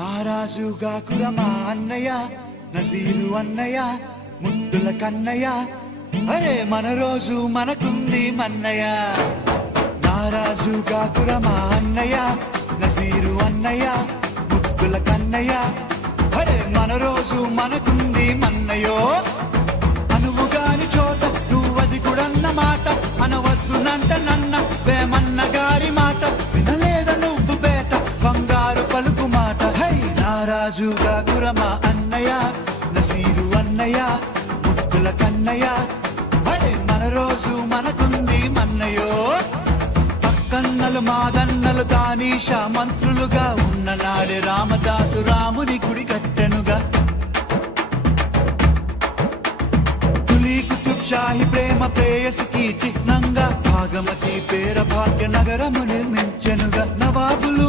నారాజుగా కురమా అన్నయ్య నజీరు అన్నయ్య ముద్దుల కన్నయ్య అరే మన రోజు మనకుంది మన్నయ్య నారాజుగా కురమా అన్నయ్య నజీరు అన్నయ్య ముద్దుల కన్నయ్య అరే మన రోజు మనకుంది మన్నయ్యో అనువుగాని చోట నువ్వది కూడన్న మాట అనవద్దునంట నన్న వేమన్న గారి మాట వినలేద నువ్వు బేట బంగారు పలుకు మాట హై నారాజుగా కురమా అన్నయ్య నజీరు అన్నయ్య ముద్దుల కన్నయ్య అరే మన రోజు మనకుంది మన్నయ్యో పక్కన్నలు మాదన్నలు తానీషా మంత్రులుగా ఉన్న నాడే రామదాసు రాముని గుడి కట్టెనుగా షాహి ప్రేమ ప్రేయసికి చిహ్నంగా భాగమతి పేర భాగ్య నగరము నిర్మించెనుగా నవాబులు